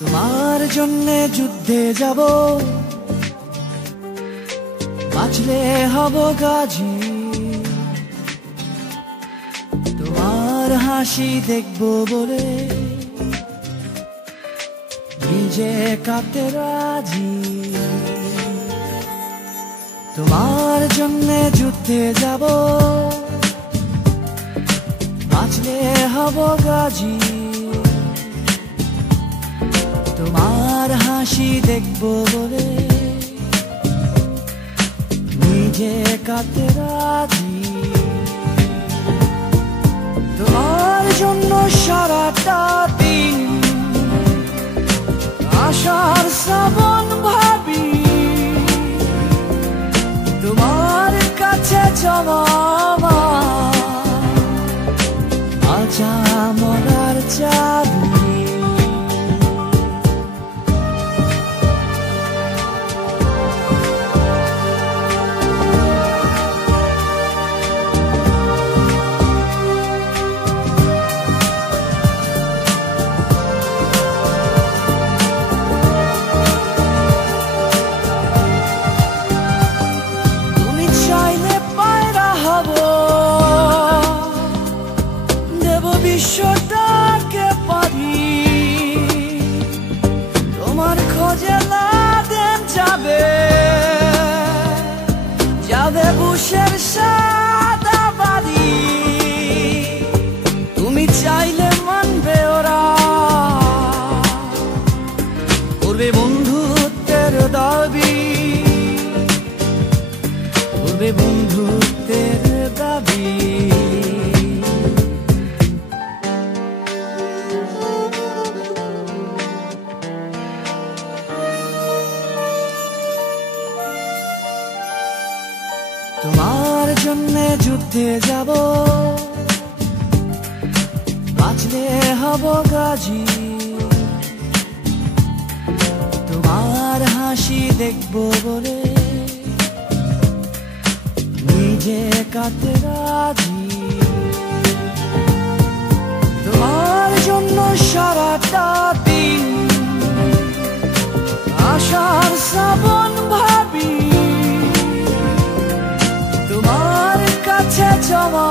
তোমার জন্যে যুদ্ধে যাব, বাঁচলে হব গাজী। তোমার হাসি দেখব বলে নিজে কাঁদতে রাজি। তোমার জন্যে যুদ্ধে যাব, বাঁচলে হব গাজী। তোমার হাসি দেখব বলে নিজে কাঁদতে রাজি। তোমার জন্য সারাটা দিন আশার শ্রাবণ ভাবি। তোমার কাছে জমা আজা মনার চাবি। বিশ্বটাকে পারি তোমার খোঁজে লাদেন যাবে, যাবে বুশের সাদা বাড়ি। তুমি চাইলে মানবে ওরা, করবে বন্ধুত্বের দাবি, করবে বন্ধুত্বের দাবি। তোমার জন্যে যুদ্ধে যাব, বাঁচলে হব গাজী। তোমার হাসি দেখব বলে নিজে কাঁদতে রাজি। তোমার জন্য সারাটা দিন আশার শ্রাবণ ভাবি। তোমার কাছে জমা